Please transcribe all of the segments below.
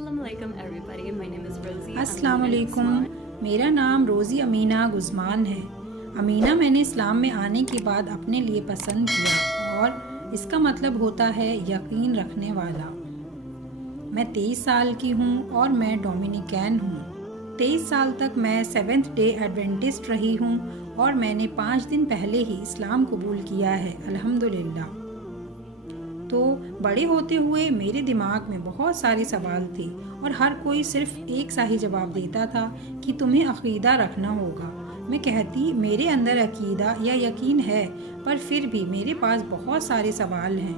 Assalamualaikum everybody. My name is Rosie. अस्सलाम वालेकुम। मेरा नाम रोज़ी अमीना गुज़मान है। अमीना मैंने इस्लाम में आने के बाद अपने लिए पसंद किया और इसका मतलब होता है यकीन रखने वाला। मैं 23 साल की हूँ और मैं डोमिनिकन हूँ। 23 साल तक मैं सेवेंथ डे एडवेंटिस्ट रही हूँ और मैंने 5 दिन पहले ही इस्लाम कबूल किया है, अल्हम्दुलिल्लाह। तो बड़े होते हुए मेरे दिमाग में बहुत सारे सवाल थे और हर कोई सिर्फ एक सा ही जवाब देता था कि तुम्हें अक़ीदा रखना होगा। मैं कहती मेरे अंदर अक़ीदा या यकीन है, पर फिर भी मेरे पास बहुत सारे सवाल हैं।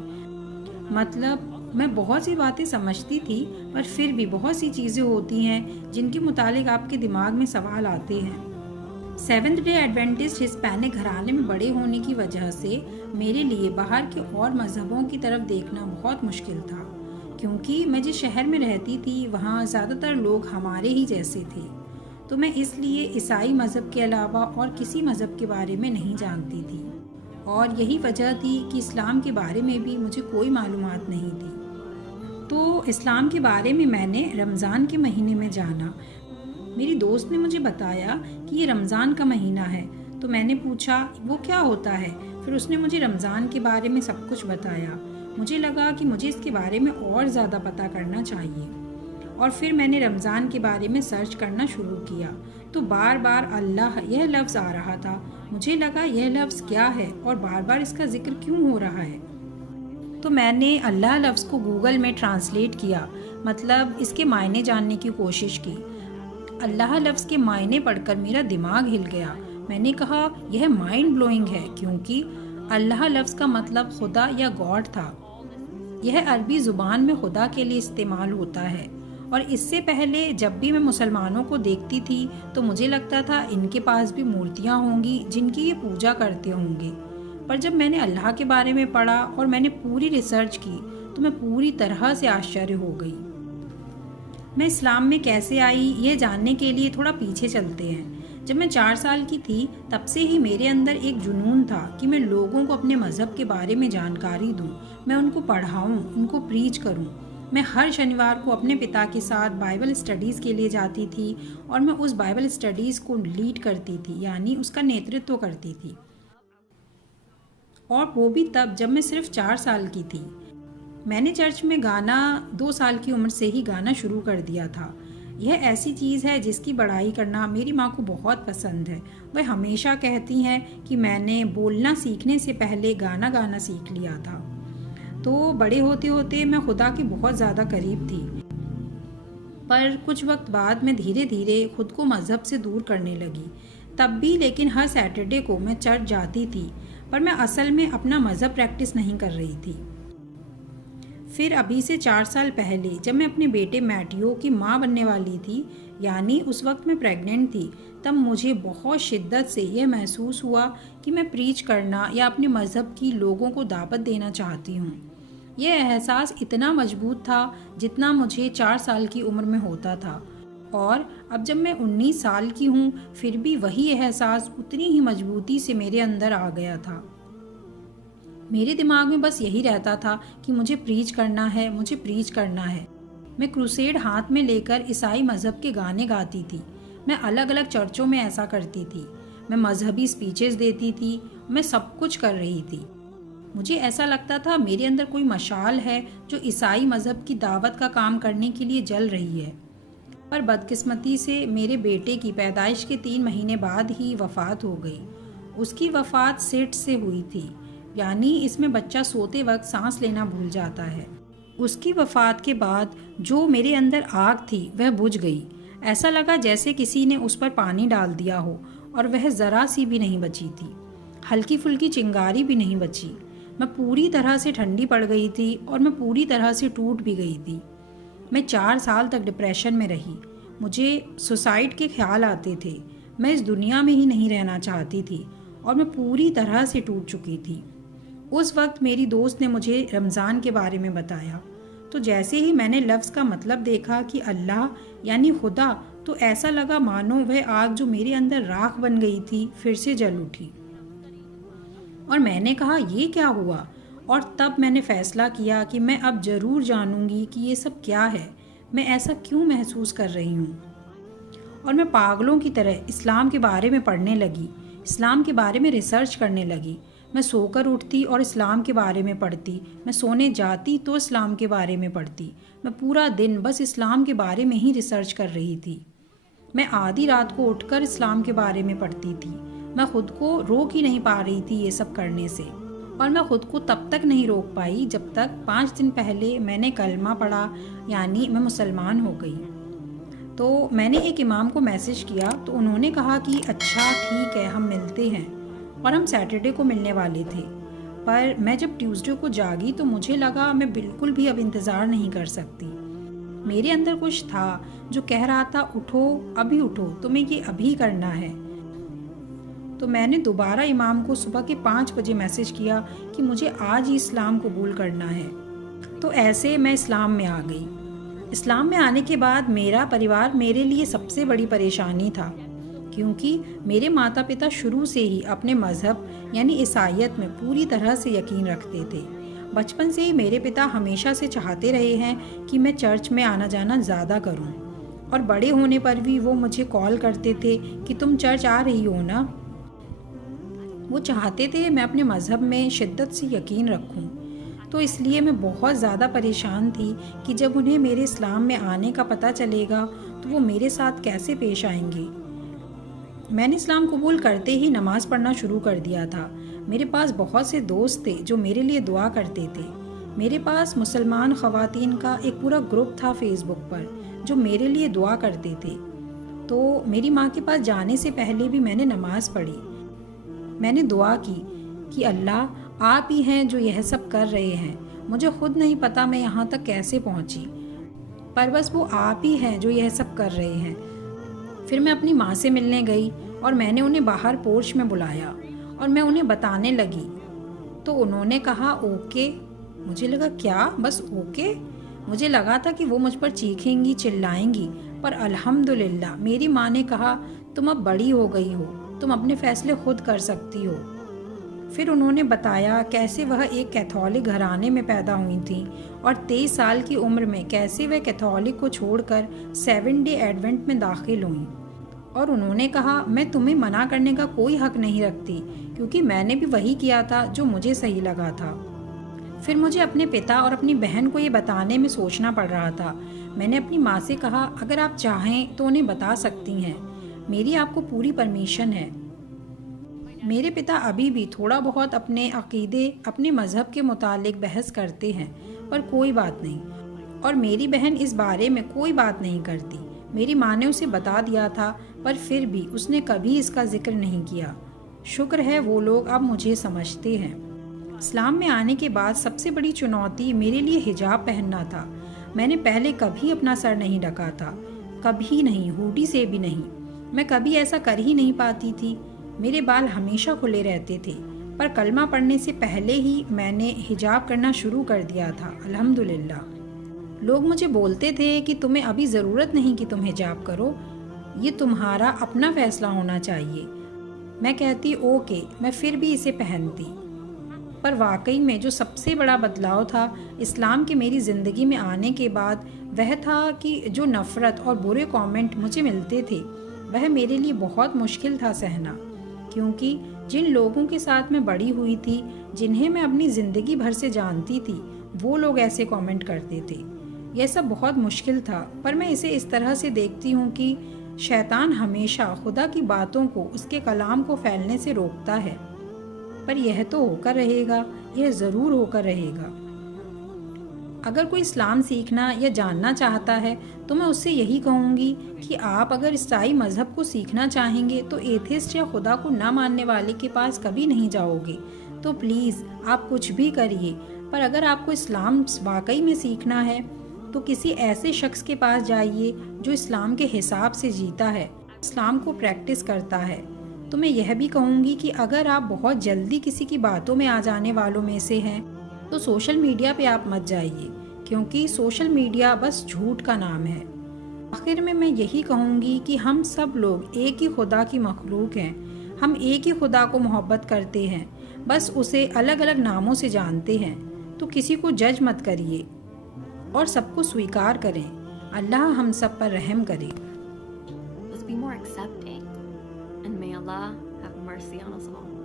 मतलब मैं बहुत सी बातें समझती थी, पर फिर भी बहुत सी चीज़ें होती हैं जिनके मुतालिक आपके दिमाग में सवाल आते हैं। सेवेंथ डे एडवेंटिस्ट हिस्पैनिक घराने में बड़े होने की वजह से मेरे लिए बाहर के और मज़हबों की तरफ देखना बहुत मुश्किल था, क्योंकि मैं जिस शहर में रहती थी वहाँ ज़्यादातर लोग हमारे ही जैसे थे। तो मैं इसलिए ईसाई मज़हब के अलावा और किसी मज़हब के बारे में नहीं जानती थी, और यही वजह थी कि इस्लाम के बारे में भी मुझे कोई मालूमात नहीं थी। तो इस्लाम के बारे में मैंने रमज़ान के महीने में जाना। मेरी दोस्त ने मुझे बताया कि ये रमज़ान का महीना है, तो मैंने पूछा वो क्या होता है। फिर उसने मुझे रमज़ान के बारे में सब कुछ बताया। मुझे लगा कि मुझे इसके बारे में और ज़्यादा पता करना चाहिए, और फिर मैंने रमज़ान के बारे में सर्च करना शुरू किया। तो बार बार अल्लाह यह लफ्ज़ आ रहा था। मुझे लगा यह लफ्ज़ क्या है और बार बार इसका जिक्र क्यों हो रहा है। तो मैंने अल्लाह लफ्ज़ को गूगल में ट्रांसलेट किया, मतलब इसके मायने जानने की कोशिश की। अल्लाह लफ्ज़ के मायने पढ़कर मेरा दिमाग हिल गया। मैंने कहा यह माइंड ब्लोइंग है, क्योंकि अल्लाह लफ्ज़ का मतलब खुदा या गॉड था। यह अरबी ज़ुबान में खुदा के लिए इस्तेमाल होता है, और इससे पहले जब भी मैं मुसलमानों को देखती थी तो मुझे लगता था इनके पास भी मूर्तियाँ होंगी जिनकी ये पूजा करते होंगे। पर जब मैंने अल्लाह के बारे में पढ़ा और मैंने पूरी रिसर्च की तो मैं पूरी तरह से आश्चर्य हो गई। मैं इस्लाम में कैसे आई ये जानने के लिए थोड़ा पीछे चलते हैं। जब मैं 4 साल की थी तब से ही मेरे अंदर एक जुनून था कि मैं लोगों को अपने मज़हब के बारे में जानकारी दूं, मैं उनको पढ़ाऊं, उनको प्रीच करूं। मैं हर शनिवार को अपने पिता के साथ बाइबल स्टडीज़ के लिए जाती थी, और मैं उस बाइबल स्टडीज़ को लीड करती थी, यानी उसका नेतृत्व करती थी। और वो भी तब जब मैं सिर्फ 4 साल की थी। मैंने चर्च में गाना 2 साल की उम्र से ही गाना शुरू कर दिया था। यह ऐसी चीज़ है जिसकी बड़ाई करना मेरी माँ को बहुत पसंद है। वह हमेशा कहती हैं कि मैंने बोलना सीखने से पहले गाना गाना सीख लिया था। तो बड़े होते होते मैं खुदा के बहुत ज़्यादा करीब थी, पर कुछ वक्त बाद मैं धीरे धीरे खुद को मज़हब से दूर करने लगी। तब भी लेकिन हर सैटरडे को मैं चर्च जाती थी, पर मैं असल में अपना मज़हब प्रैक्टिस नहीं कर रही थी। फिर अभी से 4 साल पहले जब मैं अपने बेटे मैटियो की माँ बनने वाली थी, यानी उस वक्त मैं प्रेग्नेंट थी, तब मुझे बहुत शिद्दत से यह महसूस हुआ कि मैं प्रीच करना या अपने मज़हब की लोगों को दावत देना चाहती हूँ। यह एहसास इतना मजबूत था जितना मुझे 4 साल की उम्र में होता था, और अब जब मैं 19 साल की हूँ फिर भी वही एहसास उतनी ही मजबूती से मेरे अंदर आ गया था। मेरे दिमाग में बस यही रहता था कि मुझे प्रीच करना है, मुझे प्रीच करना है। मैं क्रूसेड हाथ में लेकर ईसाई मज़हब के गाने गाती थी। मैं अलग अलग चर्चों में ऐसा करती थी। मैं मजहबी स्पीचेस देती थी। मैं सब कुछ कर रही थी। मुझे ऐसा लगता था मेरे अंदर कोई मशाल है जो ईसाई मज़हब की दावत का काम करने के लिए जल रही है। पर बदकिस्मती से मेरे बेटे की पैदाइश के 3 महीने बाद ही वफ़ात हो गई। उसकी वफ़ात सिट से हुई थी, यानी इसमें बच्चा सोते वक्त सांस लेना भूल जाता है। उसकी वफ़ात के बाद जो मेरे अंदर आग थी वह बुझ गई। ऐसा लगा जैसे किसी ने उस पर पानी डाल दिया हो, और वह ज़रा सी भी नहीं बची थी। हल्की फुल्की चिंगारी भी नहीं बची। मैं पूरी तरह से ठंडी पड़ गई थी और मैं पूरी तरह से टूट भी गई थी। मैं 4 साल तक डिप्रेशन में रही। मुझे सुसाइड के ख्याल आते थे। मैं इस दुनिया में ही नहीं रहना चाहती थी, और मैं पूरी तरह से टूट चुकी थी। उस वक्त मेरी दोस्त ने मुझे रमज़ान के बारे में बताया। तो जैसे ही मैंने लफ्ज़ का मतलब देखा कि अल्लाह यानी खुदा, तो ऐसा लगा मानो वह आग जो मेरे अंदर राख बन गई थी फिर से जल उठी। और मैंने कहा ये क्या हुआ, और तब मैंने फ़ैसला किया कि मैं अब ज़रूर जानूंगी कि ये सब क्या है। मैं ऐसा क्यों महसूस कर रही हूँ। और मैं पागलों की तरह इस्लाम के बारे में पढ़ने लगी, इस्लाम के बारे में रिसर्च करने लगी। मैं सोकर उठती और इस्लाम के बारे में पढ़ती, मैं सोने जाती तो इस्लाम के बारे में पढ़ती। मैं पूरा दिन बस इस्लाम के बारे में ही रिसर्च कर रही थी। मैं आधी रात को उठकर इस्लाम के बारे में पढ़ती थी। मैं खुद को रोक ही नहीं पा रही थी ये सब करने से। और मैं खुद को तब तक नहीं रोक पाई जब तक 5 दिन पहले मैंने कलमा पढ़ा, यानी मैं मुसलमान हो गई। तो मैंने एक इमाम को मैसेज किया तो उन्होंने कहा कि अच्छा ठीक है, हम मिलते हैं। और हम सैटरडे को मिलने वाले थे। पर मैं जब ट्यूसडे को जागी तो मुझे लगा मैं बिल्कुल भी अब इंतज़ार नहीं कर सकती। मेरे अंदर कुछ था जो कह रहा था उठो, अभी उठो, तुम्हें ये अभी करना है। तो मैंने दोबारा इमाम को सुबह के 5 बजे मैसेज किया कि मुझे आज ही इस्लाम कबूल करना है। तो ऐसे मैं इस्लाम में आ गई। इस्लाम में आने के बाद मेरा परिवार मेरे लिए सबसे बड़ी परेशानी था, क्योंकि मेरे माता पिता शुरू से ही अपने मज़हब यानी ईसाईयत में पूरी तरह से यकीन रखते थे। बचपन से ही मेरे पिता हमेशा से चाहते रहे हैं कि मैं चर्च में आना जाना ज़्यादा करूं, और बड़े होने पर भी वो मुझे कॉल करते थे कि तुम चर्च आ रही हो ना। वो चाहते थे मैं अपने मज़हब में शिद्दत से यकीन रखूं। तो इसलिए मैं बहुत ज़्यादा परेशान थी कि जब उन्हें मेरे इस्लाम में आने का पता चलेगा तो वो मेरे साथ कैसे पेश आएंगे। मैंने इस्लाम कबूल करते ही नमाज़ पढ़ना शुरू कर दिया था। मेरे पास बहुत से दोस्त थे जो मेरे लिए दुआ करते थे। मेरे पास मुसलमान ख़वातीन का एक पूरा ग्रुप था फेसबुक पर जो मेरे लिए दुआ करते थे। तो मेरी माँ के पास जाने से पहले भी मैंने नमाज़ पढ़ी। मैंने दुआ की कि अल्लाह आप ही हैं जो यह सब कर रहे हैं। मुझे खुद नहीं पता मैं यहाँ तक कैसे पहुँची, पर बस वो आप ही हैं जो यह सब कर रहे हैं। फिर मैं अपनी माँ से मिलने गई और मैंने उन्हें बाहर पोर्च में बुलाया और मैं उन्हें बताने लगी। तो उन्होंने कहा ओके। मुझे लगा क्या बस ओके? मुझे लगा था कि वो मुझ पर चीखेंगी, चिल्लाएंगी, पर अल्हम्दुलिल्लाह मेरी माँ ने कहा तुम अब बड़ी हो गई हो, तुम अपने फैसले खुद कर सकती हो। फिर उन्होंने बताया कैसे वह एक कैथोलिक घराने में पैदा हुई थी और 23 साल की उम्र में कैसे वह कैथोलिक को छोड़कर 7 डे एडवेंट में दाखिल हुई। और उन्होंने कहा मैं तुम्हें मना करने का कोई हक नहीं रखती, क्योंकि मैंने भी वही किया था जो मुझे सही लगा था। फिर मुझे अपने पिता और अपनी बहन को ये बताने में सोचना पड़ रहा था। मैंने अपनी माँ से कहा अगर आप चाहें तो उन्हें बता सकती हैं, मेरी आपको पूरी परमिशन है। मेरे पिता अभी भी थोड़ा बहुत अपने अकीदे, अपने मज़हब के मुतालिक बहस करते हैं, पर कोई बात नहीं। और मेरी बहन इस बारे में कोई बात नहीं करती। मेरी माँ ने उसे बता दिया था, पर फिर भी उसने कभी इसका जिक्र नहीं किया। शुक्र है वो लोग अब मुझे समझते हैं। इस्लाम में आने के बाद सबसे बड़ी चुनौती मेरे लिए हिजाब पहनना था। मैंने पहले कभी अपना सर नहीं ढका था, कभी नहीं, हुडी से भी नहीं। मैं कभी ऐसा कर ही नहीं पाती थी। मेरे बाल हमेशा खुले रहते थे, पर कलमा पढ़ने से पहले ही मैंने हिजाब करना शुरू कर दिया था, अल्हम्दुलिल्लाह। लोग मुझे बोलते थे कि तुम्हें अभी ज़रूरत नहीं कि तुम हिजाब करो, ये तुम्हारा अपना फ़ैसला होना चाहिए। मैं कहती ओके, मैं फिर भी इसे पहनती। पर वाकई में जो सबसे बड़ा बदलाव था इस्लाम के मेरी ज़िंदगी में आने के बाद, वह था कि जो नफ़रत और बुरे कमेंट मुझे मिलते थे वह मेरे लिए बहुत मुश्किल था सहना, क्योंकि जिन लोगों के साथ मैं बड़ी हुई थी, जिन्हें मैं अपनी ज़िंदगी भर से जानती थी, वो लोग ऐसे कमेंट करते थे। यह सब बहुत मुश्किल था, पर मैं इसे इस तरह से देखती हूँ कि शैतान हमेशा खुदा की बातों को, उसके कलाम को फैलने से रोकता है। पर यह तो होकर रहेगा, यह ज़रूर होकर रहेगा। अगर कोई इस्लाम सीखना या जानना चाहता है तो मैं उससे यही कहूँगी कि आप अगर ईसाई मज़हब को सीखना चाहेंगे तो एथिस्ट या खुदा को ना मानने वाले के पास कभी नहीं जाओगे। तो प्लीज़ आप कुछ भी करिए, पर अगर आपको इस्लाम वाकई में सीखना है तो किसी ऐसे शख्स के पास जाइए जो इस्लाम के हिसाब से जीता है, इस्लाम को प्रैक्टिस करता है। तो मैं यह भी कहूँगी कि अगर आप बहुत जल्दी किसी की बातों में आ जाने वालों में से हैं तो सोशल मीडिया पे आप मत जाइए, क्योंकि सोशल मीडिया बस झूठ का नाम है। आखिर में मैं यही कहूँगी कि हम सब लोग एक ही खुदा की मखलूक हैं। हम एक ही खुदा को मोहब्बत करते हैं, बस उसे अलग अलग नामों से जानते हैं। तो किसी को जज मत करिए और सबको स्वीकार करें। अल्लाह हम सब पर रहम करे। Let's be more accepting. And may Allah have mercy on us all.